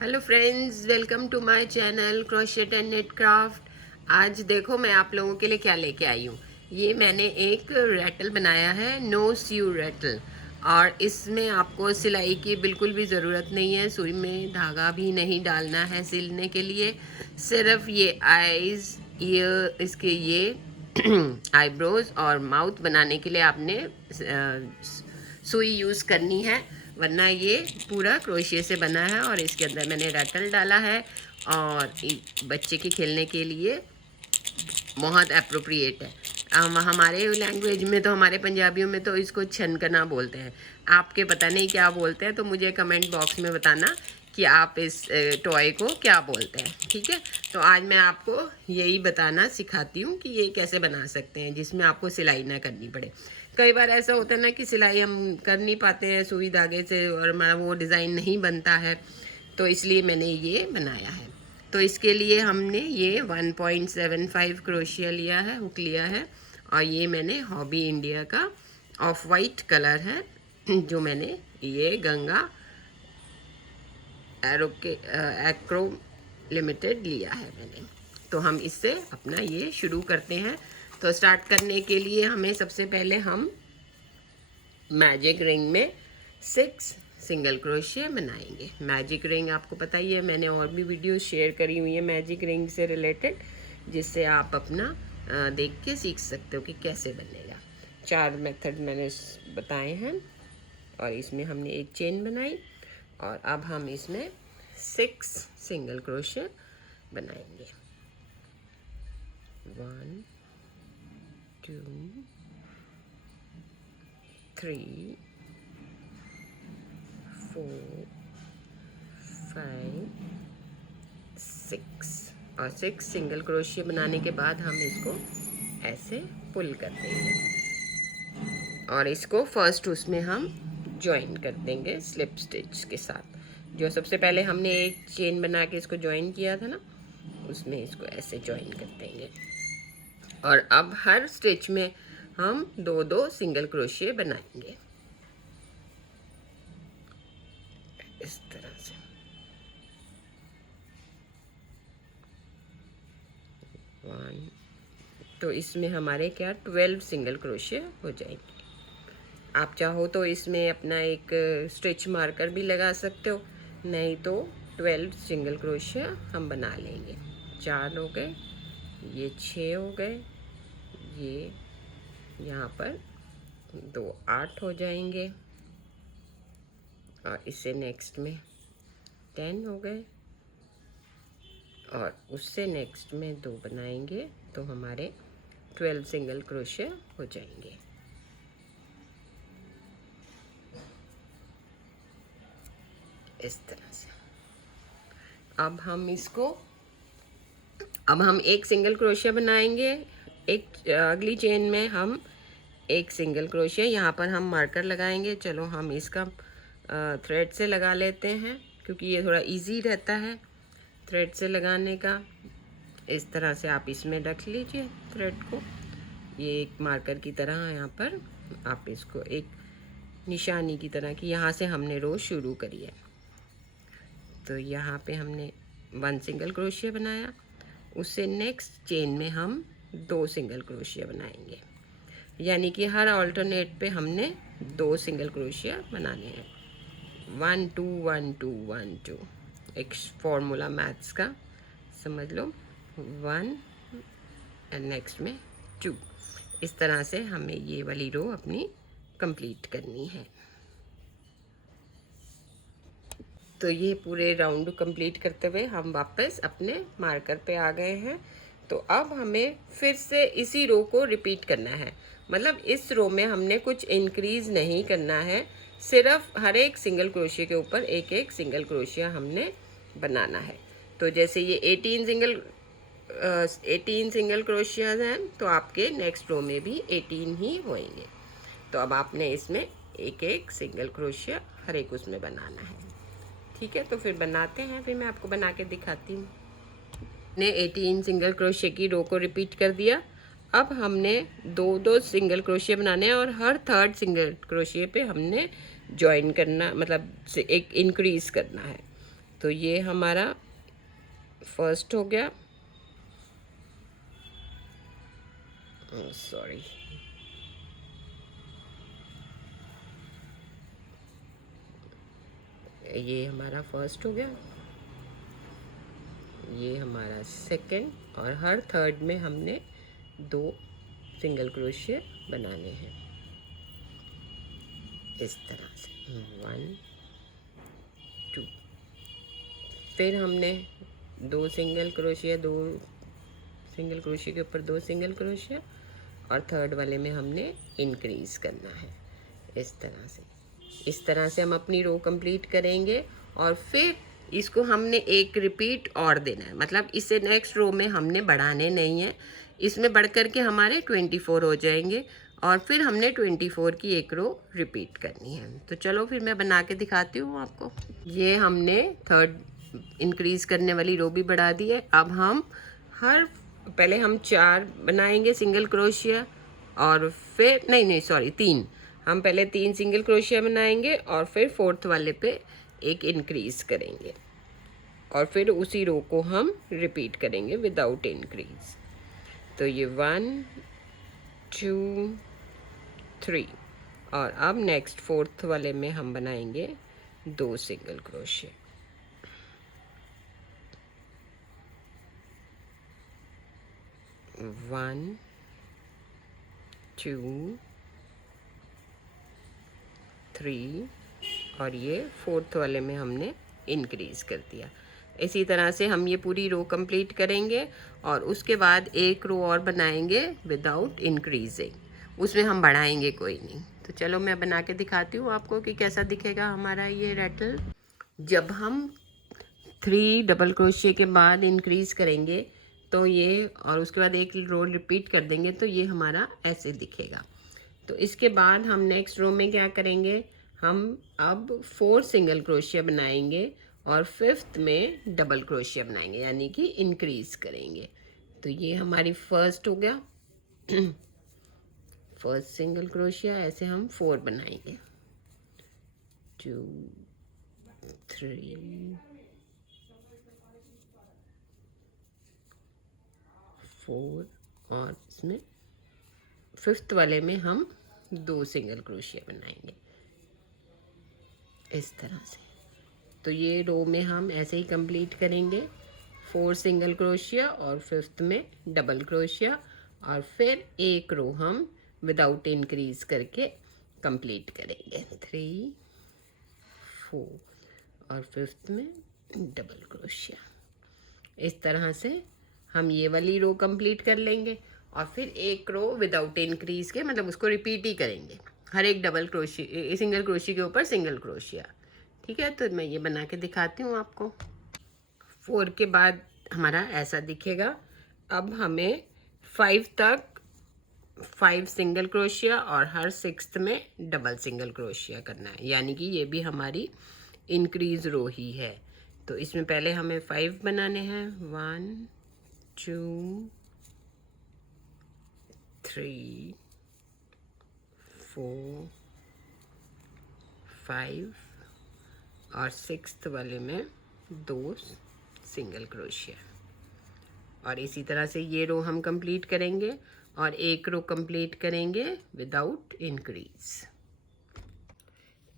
Hello friends, welcome to my channel crochet and net craft. आज देखो मैं आप लोगों के लिए क्या लेके आई हूँ। ये मैंने एक रैटल बनाया है, नो स्यू रैटल। और इसमें आपको सिलाई की बिल्कुल भी ज़रूरत नहीं है, सुई में धागा भी नहीं डालना है सिलने के लिए। सिर्फ ये आईज, ईयर, इसके ये आईब्रोज और माउथ बनाने के लिए आपने सुई यूज़ करनी है, वरना ये पूरा क्रोशिया से बना है। और इसके अंदर मैंने रैटल डाला है और बच्चे के खेलने के लिए बहुत अप्रोप्रिएट है। हमारे लैंग्वेज में तो, हमारे पंजाबियों में तो इसको छनकना बोलते हैं। आपके पता नहीं क्या बोलते हैं, तो मुझे कमेंट बॉक्स में बताना कि आप इस टॉय को क्या बोलते हैं। ठीक है, तो आज मैं आपको यही बताना सिखाती हूँ कि ये कैसे बना सकते हैं जिसमें आपको सिलाई ना करनी पड़े। कई बार ऐसा होता है ना कि सिलाई हम कर नहीं पाते हैं सुई धागे से और हमारा वो डिज़ाइन नहीं बनता है, तो इसलिए मैंने ये बनाया है। तो इसके लिए हमने ये 1.75 क्रोशिया लिया है, हुक लिया है। और ये मैंने हॉबी इंडिया का ऑफ वाइट कलर है, जो मैंने ये गंगा एक्रो लिमिटेड लिया है मैंने। तो हम इससे अपना ये शुरू करते हैं। तो स्टार्ट करने के लिए हमें सबसे पहले हम मैजिक रिंग में 6 सिंगल क्रोशिया बनाएंगे। मैजिक रिंग आपको पता ही है, मैंने और भी वीडियो शेयर करी हुई है मैजिक रिंग से रिलेटेड, जिससे आप अपना देख के सीख सकते हो कि कैसे बनेगा। 4 मेथड मैंने बताए हैं और इसमें हमने एक चेन बनाई और अब हम इसमें 6 सिंगल क्रोशिया बनाएंगे। 1 2 3 4 5 6 और 6 सिंगल क्रोशिया बनाने के बाद हम इसको ऐसे पुल कर देंगे और इसको फर्स्ट उसमें हम ज्वाइन कर देंगे स्लिप स्टिच के साथ। जो सबसे पहले हमने एक चेन बना के इसको ज्वाइन किया था ना, उसमें इसको ऐसे ज्वाइन कर देंगे। और अब हर स्टिच में हम 2-2 सिंगल क्रोशिया बनाएंगे इस तरह से। 1, तो इसमें हमारे क्या 12 सिंगल क्रोशिया हो जाएंगे। आप चाहो तो इसमें अपना एक स्टिच मार्कर भी लगा सकते हो, नहीं तो 12 सिंगल क्रोशिया हम बना लेंगे। 4 हो गए, ये 6 हो गए, ये यहाँ पर 2 8 हो जाएंगे और इससे नेक्स्ट में 10 हो गए और उससे नेक्स्ट में 2 बनाएंगे तो हमारे 12 सिंगल क्रोशिया हो जाएंगे। इस तरह से अब हम एक सिंगल क्रोशिया बनाएंगे। एक अगली चेन में हम एक सिंगल क्रोशिया, यहाँ पर हम मार्कर लगाएंगे। चलो हम इसका थ्रेड से लगा लेते हैं क्योंकि ये थोड़ा इजी रहता है थ्रेड से लगाने का। इस तरह से आप इसमें रख लीजिए थ्रेड को, ये एक मार्कर की तरह यहाँ पर आप इसको एक निशानी की तरह की, यहाँ से हमने रो शुरू करी है। तो यहाँ पे हमने 1 सिंगल क्रोशिया बनाया, उससे नेक्स्ट चेन में हम 2 सिंगल क्रोशिया बनाएंगे, यानी कि हर अल्टरनेट पे हमने 2 सिंगल क्रोशिया बनाने हैं। 1 2 1 2 1 2, एक फॉर्मूला मैथ्स का समझ लो। 1 एंड नेक्स्ट में 2। इस तरह से हमें ये वाली रो अपनी कंप्लीट करनी है। तो ये पूरे राउंड कंप्लीट करते हुए हम वापस अपने मार्कर पे आ गए हैं। तो अब हमें फिर से इसी रो को रिपीट करना है, मतलब इस रो में हमने कुछ इंक्रीज नहीं करना है, सिर्फ हर एक सिंगल क्रोशिया के ऊपर एक एक सिंगल क्रोशिया हमने बनाना है। तो जैसे ये 18 सिंगल क्रोशियाज हैं, तो आपके नेक्स्ट रो में भी 18 ही होंगे। तो अब आपने इसमें एक एक सिंगल क्रोशिया हर एक उसमें बनाना है। ठीक है, तो फिर बनाते हैं, फिर मैं आपको बना के दिखाती हूँ। ने 18 सिंगल क्रोशिया की रो को रिपीट कर दिया। अब हमने 2-2 सिंगल क्रोशिया बनाने हैं और हर थर्ड सिंगल क्रोशिया पे हमने ज्वाइन करना, मतलब एक इंक्रीज करना है। तो ये हमारा फर्स्ट हो गया, सॉरी, ये हमारा फर्स्ट हो गया, ये हमारा सेकंड, और हर थर्ड में हमने 2 सिंगल क्रोशिया बनाने हैं इस तरह से, 1 2। फिर हमने 2 सिंगल क्रोशिया, 2 सिंगल क्रोशिया के ऊपर 2 सिंगल क्रोशिया, और थर्ड वाले में हमने इंक्रीज करना है इस तरह से। इस तरह से हम अपनी रो कंप्लीट करेंगे, और फिर इसको हमने एक रिपीट और देना है, मतलब इसे नेक्स्ट रो में हमने बढ़ाने नहीं है, इसमें बढ़ कर के हमारे 24 हो जाएंगे, और फिर हमने 24 की एक रो रिपीट करनी है। तो चलो फिर मैं बना के दिखाती हूँ आपको। ये हमने थर्ड इंक्रीज करने वाली रो भी बढ़ा दी है। अब हम पहले हम 4 बनाएंगे सिंगल क्रोशिया, और फिर नहीं सॉरी 3, हम पहले 3 सिंगल क्रोशिया बनाएंगे, और फिर फोर्थ वाले पे एक इंक्रीज करेंगे, और फिर उसी रो को हम रिपीट करेंगे विदाउट इंक्रीज। तो ये 1 2 3, और अब नेक्स्ट फोर्थ वाले में हम बनाएंगे 2 सिंगल क्रोशिया। वन 2 3, और ये फोर्थ वाले में हमने इंक्रीज कर दिया। इसी तरह से हम ये पूरी रो कंप्लीट करेंगे, और उसके बाद एक रो और बनाएंगे विदाउट इंक्रीजिंग, उसमें हम बढ़ाएंगे कोई नहीं। तो चलो मैं बना के दिखाती हूँ आपको कि कैसा दिखेगा हमारा ये रैटल। जब हम 3 डबल क्रोशिया के बाद इंक्रीज करेंगे तो ये, और उसके बाद एक रो रिपीट कर देंगे, तो ये हमारा ऐसे दिखेगा। तो इसके बाद हम नेक्स्ट रो में क्या करेंगे, हम अब 4 सिंगल क्रोशिया बनाएंगे, और फिफ्थ में डबल क्रोशिया बनाएंगे, यानी कि इंक्रीज करेंगे। तो ये हमारी फर्स्ट हो गया, फर्स्ट सिंगल क्रोशिया, ऐसे हम 4 बनाएंगे, 2 3 4, और इसमें फिफ्थ वाले में हम 2 सिंगल क्रोशिया बनाएंगे इस तरह से। तो ये रो में हम ऐसे ही कंप्लीट करेंगे, 4 सिंगल क्रोशिया और फिफ्थ में डबल क्रोशिया, और फिर एक रो हम विदाउट इंक्रीज करके कंप्लीट करेंगे, 3 4, और फिफ्थ में डबल क्रोशिया। इस तरह से हम ये वाली रो कंप्लीट कर लेंगे, और फिर एक रो विदाउट इंक्रीज के, मतलब उसको रिपीट ही करेंगे, हर एक डबल क्रोशिया सिंगल क्रोशिया के ऊपर सिंगल क्रोशिया। ठीक है, तो मैं ये बना के दिखाती हूँ आपको। 4 के बाद हमारा ऐसा दिखेगा। अब हमें 5 तक 5 सिंगल क्रोशिया, और हर 6th में डबल सिंगल क्रोशिया करना है, यानी कि ये भी हमारी इंक्रीज रो ही है। तो इसमें पहले हमें 5 बनाने हैं, 1 2 3 4 5, और 6th वाले में 2 सिंगल क्रोशिया। और इसी तरह से ये रो हम कंप्लीट करेंगे, और एक रो कंप्लीट करेंगे विदाउट इंक्रीज।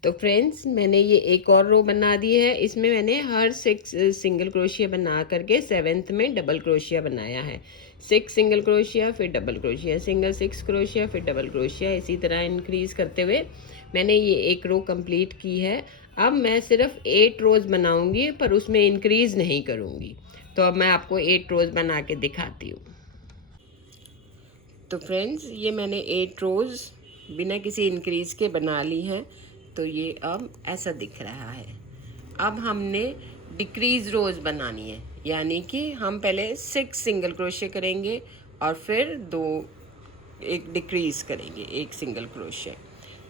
तो फ्रेंड्स, मैंने ये एक और रो बना दी है, इसमें मैंने हर 6 सिंगल क्रोशिया बना करके 7th में डबल क्रोशिया बनाया है। 6 सिंगल क्रोशिया, फिर डबल क्रोशिया, सिंगल 6 क्रोशिया, फिर डबल क्रोशिया, इसी तरह इंक्रीज करते हुए मैंने ये एक रो कंप्लीट की है। अब मैं सिर्फ 8 रोज बनाऊंगी, पर उसमें इंक्रीज नहीं करूंगी। तो अब मैं आपको 8 रोज बना के दिखाती हूँ। तो फ्रेंड्स, ये मैंने 8 रोज बिना किसी इंक्रीज के बना ली है। तो ये अब ऐसा दिख रहा है। अब हमने डिक्रीज रोज बनानी है, यानी कि हम पहले 6 सिंगल क्रोशिया करेंगे, और फिर एक डिक्रीज करेंगे, एक सिंगल क्रोशिया।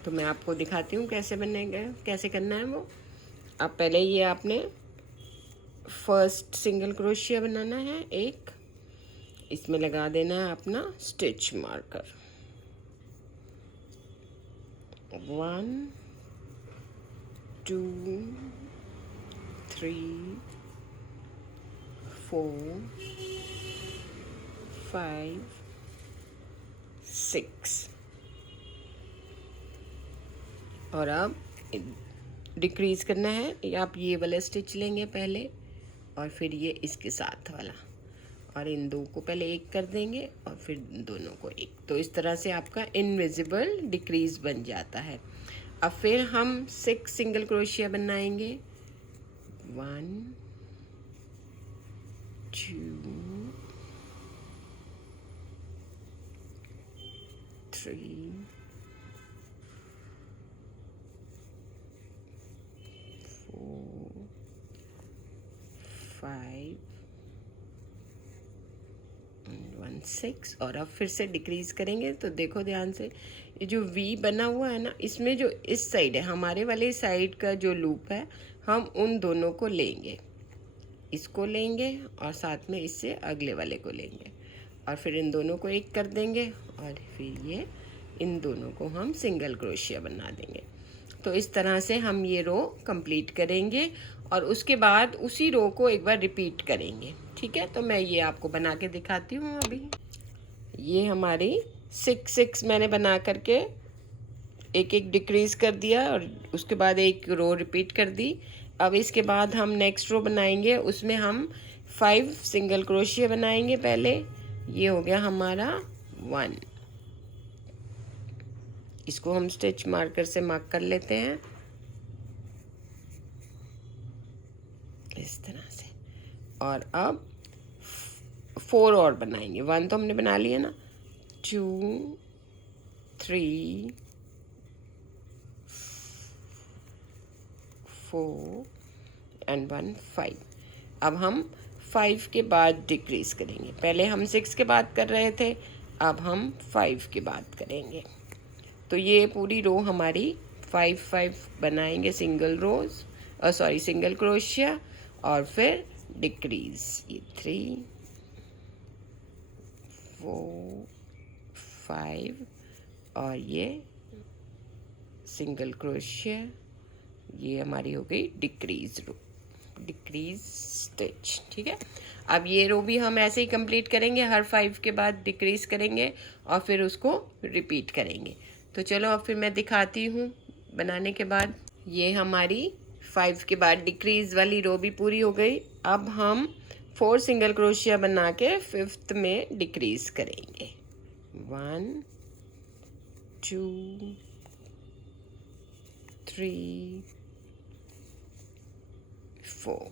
तो मैं आपको दिखाती हूँ कैसे बनेगा, कैसे करना है वो। अब पहले ये आपने फर्स्ट सिंगल क्रोशिया बनाना है, एक इसमें लगा देना है अपना स्टिच मार्कर, 1 2 3 4 5 6 और अब डिक्रीज करना है। आप ये वाला स्टिच लेंगे पहले और फिर ये इसके साथ वाला, और इन दो को पहले एक कर देंगे और फिर दोनों को एक। तो इस तरह से आपका इनविजिबल डिक्रीज बन जाता है। अब फिर हम 6 सिंगल क्रोशिया बनाएंगे। 1 2 3 4 5 1 6 और अब फिर से डिक्रीज करेंगे। तो देखो ध्यान से, ये जो वी बना हुआ है ना, इसमें जो इस साइड है, हमारे वाले साइड का जो लूप है, हम उन दोनों को लेंगे, इसको लेंगे और साथ में इससे अगले वाले को लेंगे और फिर इन दोनों को एक कर देंगे और फिर ये इन दोनों को हम सिंगल क्रोशिया बना देंगे। तो इस तरह से हम ये रो कंप्लीट करेंगे और उसके बाद उसी रो को एक बार रिपीट करेंगे। ठीक है, तो मैं ये आपको बना के दिखाती हूँ। अभी ये हमारी 6 मैंने बना करके एक एक डिक्रीज कर दिया और उसके बाद एक रो रिपीट कर दी। अब इसके बाद हम नेक्स्ट रो बनाएंगे, उसमें हम 5 सिंगल क्रोशिया बनाएंगे पहले। ये हो गया हमारा 1। इसको हम स्टिच मार्कर से मार्क कर लेते हैं इस तरह से। और अब 4 और बनाएंगे। 1 तो हमने बना लिया ना, 2 3 4 एंड 1 5। अब हम 5 के बाद डिक्रीज करेंगे। पहले हम 6 के बाद कर रहे थे, अब हम 5 के बाद करेंगे। तो ये पूरी रो हमारी 5 बनाएंगे सिंगल सिंगल क्रोशिया और फिर डिक्रीज। ये 3 4 5 और ये सिंगल क्रोशिया, ये हमारी हो गई डिक्रीज रो, डिक्रीज स्टिच। ठीक है, अब ये रो भी हम ऐसे ही कंप्लीट करेंगे, हर 5 के बाद डिक्रीज करेंगे और फिर उसको रिपीट करेंगे। तो चलो अब फिर मैं दिखाती हूँ बनाने के बाद। ये हमारी 5 के बाद डिक्रीज वाली रो भी पूरी हो गई। अब हम 4 सिंगल क्रोशिया बना के 5th में डिक्रीज करेंगे। 1 2 3 4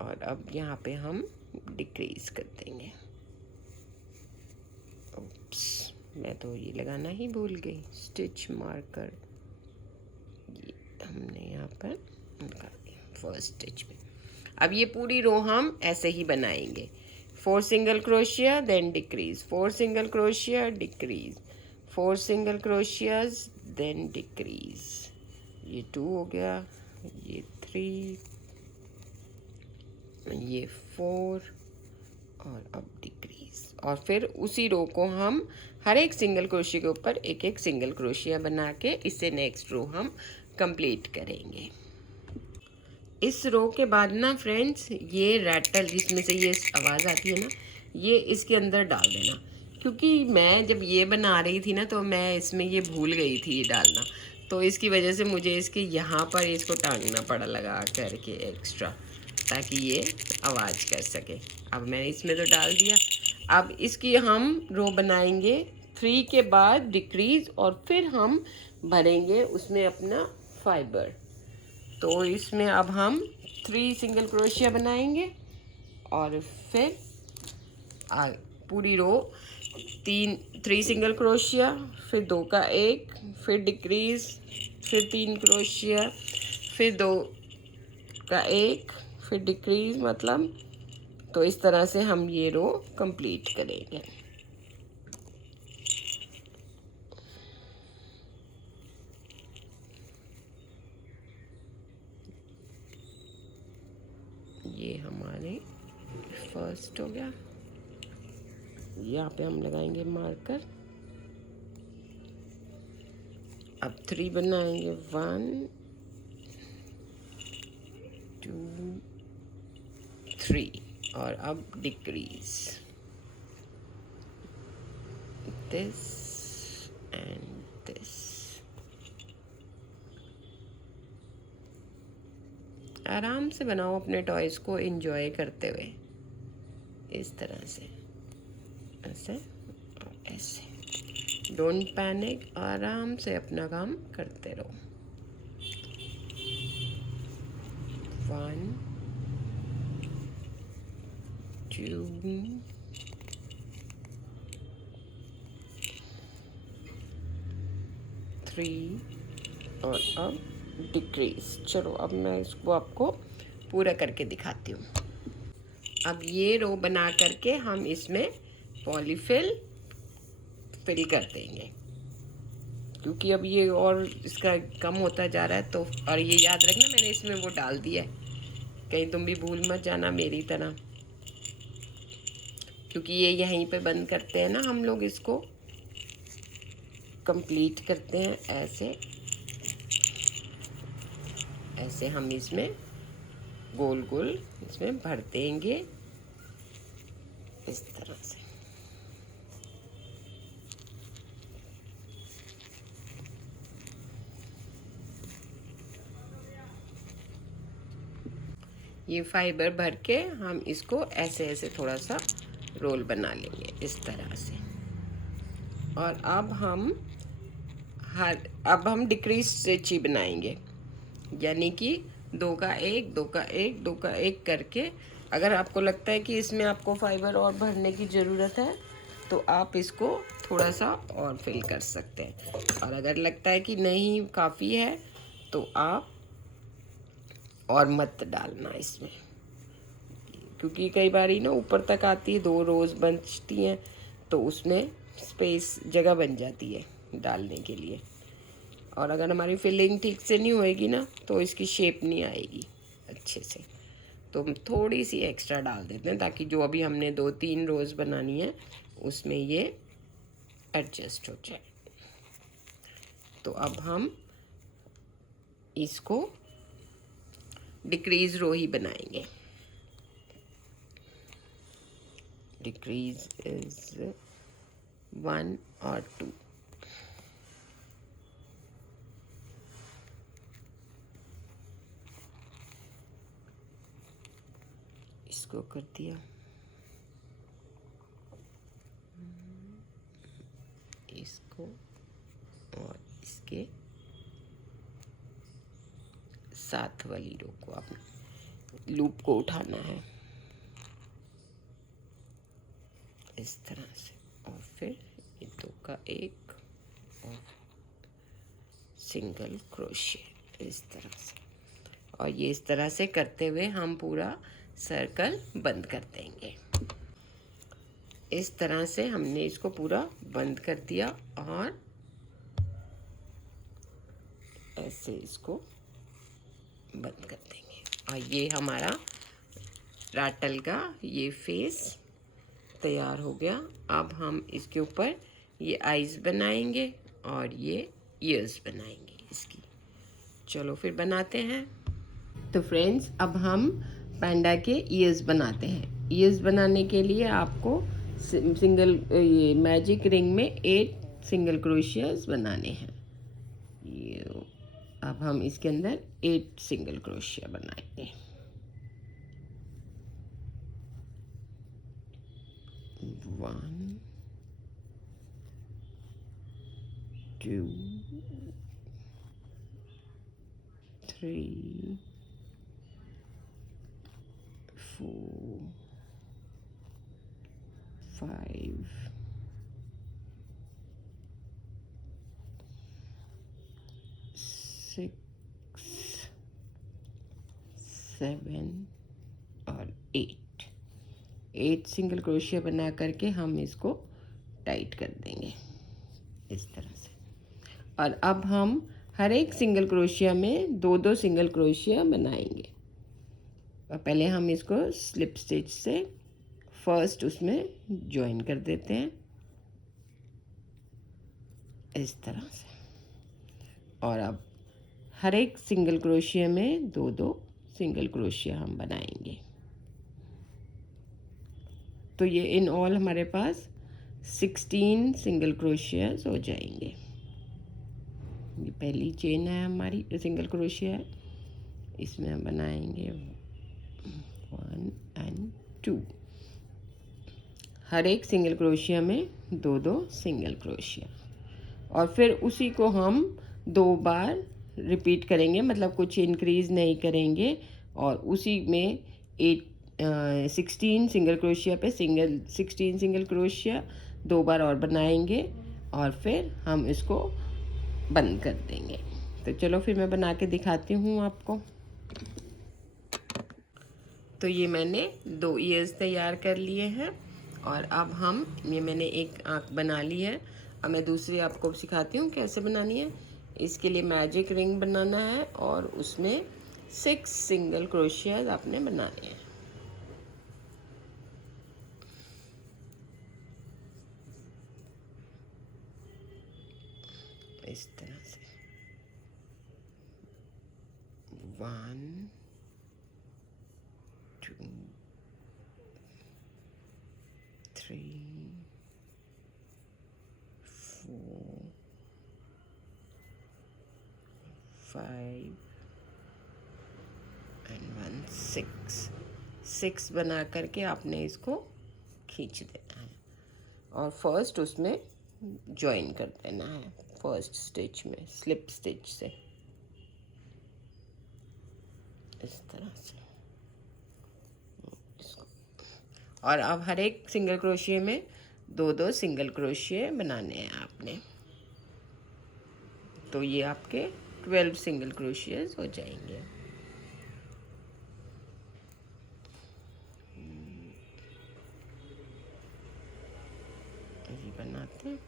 और अब यहाँ पे हम डिक्रीज कर देंगे। ओप्स, मैं तो ये लगाना ही भूल गई, स्टिच मार्कर। ये हमने यहाँ पर लगा दिया फर्स्ट स्टिच में। अब ये पूरी रो हम ऐसे ही बनाएंगे। 4 single crochet then decrease, 4 single crochet decrease, 4 single crochets then decrease. ये 2 हो गया, ये 3, ये 4 और अब डिक्रीज। और फिर उसी रो को हम हर एक सिंगल क्रोशिया के ऊपर एक एक सिंगल क्रोशिया बना के इससे नेक्स्ट रो हम कंप्लीट करेंगे। इस रो के बाद ना फ्रेंड्स, ये रैटल जिसमें से ये आवाज़ आती है ना, ये इसके अंदर डाल देना। क्योंकि मैं जब ये बना रही थी ना, तो मैं इसमें ये भूल गई थी ये डालना, तो इसकी वजह से मुझे इसके यहाँ पर इसको टांगना पड़ा लगा करके एक्स्ट्रा, ताकि ये आवाज़ कर सके। अब मैंने इसमें तो डाल दिया। अब इसकी हम रो बनाएंगे 3 के बाद डिक्रीज और फिर हम भरेंगे उसमें अपना फाइबर। तो इसमें अब हम 3 सिंगल क्रोशिया बनाएंगे और फिर पूरी रो 3 सिंगल क्रोशिया, फिर 2 का 1, फिर डिक्रीज, फिर 3 क्रोशिया, फिर 2 का 1, फिर डिक्रीज, मतलब तो इस तरह से हम ये रो कंप्लीट करेंगे। ये हमारे फर्स्ट हो गया। यहाँ पे हम लगाएंगे मार्कर। अब 3 बनाएंगे, 1 3 और अब डिक्रीज दिस एंड दिस। आराम से बनाओ अपने टॉयज को एंजॉय करते हुए, इस तरह से, ऐसे और ऐसे। डोंट पैनिक, आराम से अपना काम करते रहो। 1 2 3 और अब डिक्रीज। चलो अब मैं इसको आपको पूरा करके दिखाती हूँ। अब ये रो बना करके हम इसमें पॉलीफिल फिल कर देंगे, क्योंकि अब ये और इसका कम होता जा रहा है। तो और ये याद रखना मैंने इसमें वो डाल दिया है, कहीं तुम भी भूल मत जाना मेरी तरह, क्योंकि ये यहीं पे बंद करते हैं ना हम लोग, इसको कंप्लीट करते हैं ऐसे ऐसे। हम इसमें गोल गोल इसमें भर देंगे इस तरह से। ये फाइबर भर के हम इसको ऐसे ऐसे थोड़ा सा रोल बना लेंगे इस तरह से। और अब हम डिक्रीज स्टिच ही बनाएंगे, यानी कि 2 का 1 2 का 1 2 का 1 करके। अगर आपको लगता है कि इसमें आपको फाइबर और भरने की ज़रूरत है तो आप इसको थोड़ा सा और फिल कर सकते हैं, और अगर लगता है कि नहीं काफ़ी है तो आप और मत डालना इसमें, क्योंकि कई बार ना ऊपर तक आती है, 2 रोज़ बचती हैं तो उसमें स्पेस जगह बन जाती है डालने के लिए। और अगर हमारी फिलिंग ठीक से नहीं होएगी ना तो इसकी शेप नहीं आएगी अच्छे से। तो हम थोड़ी सी एक्स्ट्रा डाल देते हैं ताकि जो अभी हमने 2-3 रोज़ बनानी है उसमें ये एडजस्ट हो जाए। तो अब हम इसको डिक्रीज रो ही बनाएंगे। डिक्रीज इज 1 और 2। इसको कर दिया, इसको और इसके साथ वाली रो को आप लूप को उठाना है इस तरह से, और फिर ये 2 का 1 और सिंगल क्रोशिया इस तरह से। और ये इस तरह से करते हुए हम पूरा सर्कल बंद कर देंगे। इस तरह से हमने इसको पूरा बंद कर दिया और ऐसे इसको बंद कर देंगे। और ये हमारा राटल का ये फेस तैयार हो गया। अब हम इसके ऊपर ये आईज बनाएंगे और ये ईयर्स बनाएंगे इसकी। चलो फिर बनाते हैं। तो फ्रेंड्स अब हम पैंडा के ईयर्स बनाते हैं। ईयर्स बनाने के लिए आपको सिंगल ये मैजिक रिंग में 8 सिंगल क्रोशियाज बनाने हैं। ये अब हम इसके अंदर 8 सिंगल क्रोशिया बनाएंगे। 1 2 3 4 5 6 7 और 8 सिंगल क्रोशिया बना करके हम इसको टाइट कर देंगे इस तरह से। और अब हम हर एक सिंगल क्रोशिया में 2-2 सिंगल क्रोशिया बनाएंगे। और पहले हम इसको स्लिप स्टिच से फर्स्ट उसमें ज्वाइन कर देते हैं इस तरह से। और अब हर एक सिंगल क्रोशिया में 2-2 सिंगल क्रोशिया हम बनाएंगे। तो ये इन ऑल हमारे पास 16 सिंगल क्रोशियाज हो जाएंगे। ये पहली चेन है हमारी, सिंगल क्रोशिया है, इसमें हम बनाएंगे 1 and 2। हर एक सिंगल क्रोशिया में 2 सिंगल क्रोशिया, और फिर उसी को हम 2 बार रिपीट करेंगे, मतलब कुछ इंक्रीज नहीं करेंगे, और उसी में 16 सिंगल क्रोशिया पे 16 सिंगल क्रोशिया 2 बार और बनाएंगे, और फिर हम इसको बंद कर देंगे। तो चलो फिर मैं बना के दिखाती हूँ आपको। तो ये मैंने 2 ईयर्स तैयार कर लिए हैं, और अब हम ये मैंने एक आँख बना ली है। अब मैं दूसरी आपको सिखाती हूँ कैसे बनानी है। इसके लिए मैजिक रिंग बनाना है, और उसमें 6 सिंगल क्रोशियाज आपने बनाने हैं। इस तरह से 1 2 3 4 5 and 1 6 बना करके आपने इसको खींच देना है, और फर्स्ट उसमें ज्वाइन कर देना है, फर्स्ट स्टिच में स्लिप स्टिच से, इस तरह से इसको। और अब हर एक सिंगल क्रोशिया में 2 सिंगल क्रोशिया बनाने हैं आपने। तो ये आपके 12 सिंगल क्रोशियाज हो जाएंगे। ये बनाते हैं।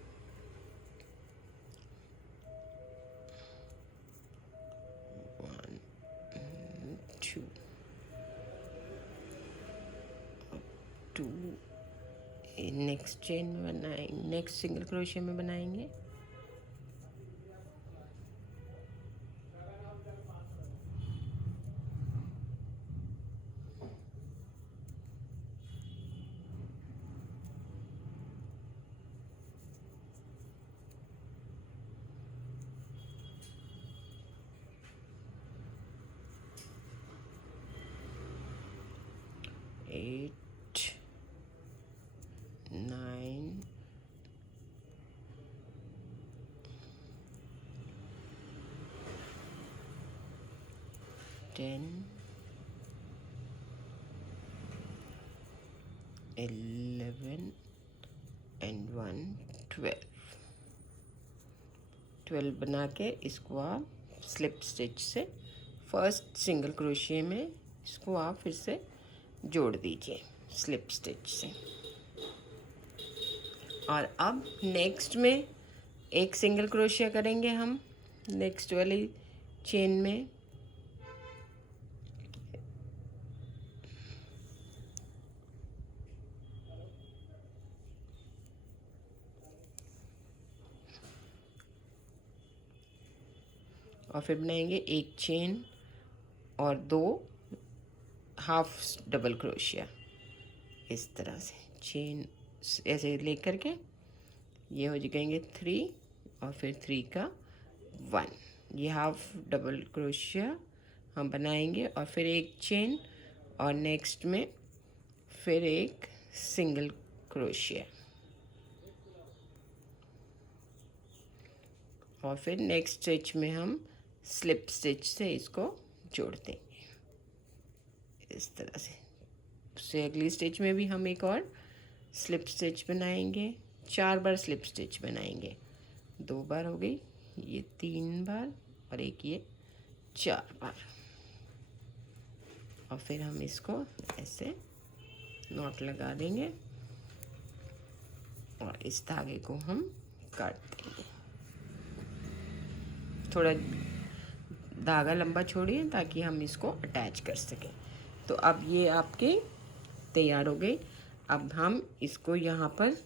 1 2 2 नेक्स्ट चेन में बनाएंगे, नेक्स्ट सिंगल क्रोशिया में बनाएंगे। एट 9 10 11 and 1 12 बना के इसको आप स्लिप स्टिच से फर्स्ट सिंगल क्रोशिया में इसको आप फिर से जोड़ दीजिए स्लिप स्टिच से। और अब नेक्स्ट में एक सिंगल क्रोशिया करेंगे हम नेक्स्ट वाली चेन में, और फिर बनाएंगे एक चेन और 2 हाफ डबल क्रोशिया, इस तरह से चेन ऐसे लेकर के ये हो जाएंगे 3 और फिर 3 का 1, ये हाफ डबल क्रोशिया हम बनाएंगे, और फिर एक चेन और नेक्स्ट में फिर एक सिंगल क्रोशिया, और फिर नेक्स्ट स्टिच में हम स्लिप स्टिच से इसको जोड़ देंगे इस तरह से। उससे अगली स्टिच में भी हम एक और स्लिप स्टिच बनाएंगे, 4 बार स्लिप स्टिच बनाएंगे, 2 बार हो गई, ये 3 बार और एक ये 4 बार, और फिर हम इसको ऐसे नॉट लगा देंगे और इस धागे को हम काट देंगे। थोड़ा धागा लंबा छोड़िए ताकि हम इसको अटैच कर सकें। तो अब ये आपके तैयार हो गई। अब हम इसको यहाँ पर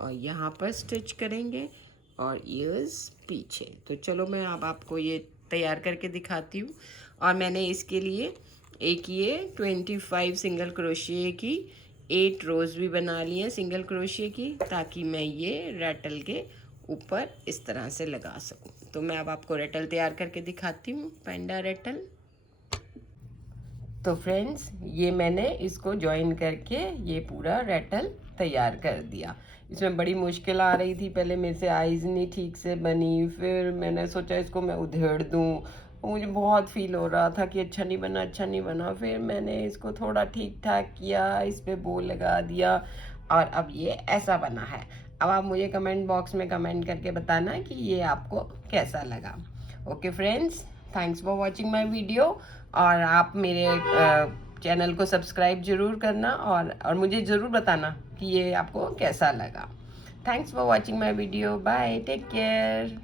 और यहाँ पर स्टिच करेंगे और ईयर्स पीछे। तो चलो मैं अब आपको ये तैयार करके दिखाती हूँ। और मैंने इसके लिए एक ये 25 सिंगल क्रोशिए की 8 रोज़ भी बना ली हैं सिंगल क्रोशिया की, ताकि मैं ये रेटल के ऊपर इस तरह से लगा सकूं। तो मैं अब आपको रेटल तैयार करके दिखाती हूँ, पेंडा रेटल। तो फ्रेंड्स, ये मैंने इसको जॉइन करके ये पूरा रेटल तैयार कर दिया। इसमें बड़ी मुश्किल आ रही थी, पहले मेरे से आइज़ नहीं ठीक से बनी, फिर मैंने सोचा इसको मैं उधेड़ दूँ, मुझे बहुत फील हो रहा था कि अच्छा नहीं बना, अच्छा नहीं बना। फिर मैंने इसको थोड़ा ठीक ठाक किया, इस पर बो लगा दिया और अब ये ऐसा बना है। अब आप मुझे कमेंट बॉक्स में कमेंट करके बताना कि ये आपको कैसा लगा। Okay friends, thanks for watching my video, और आप मेरे चैनल को सब्सक्राइब ज़रूर करना और मुझे ज़रूर बताना कि ये आपको कैसा लगा। Thanks for watching my video, bye, take care.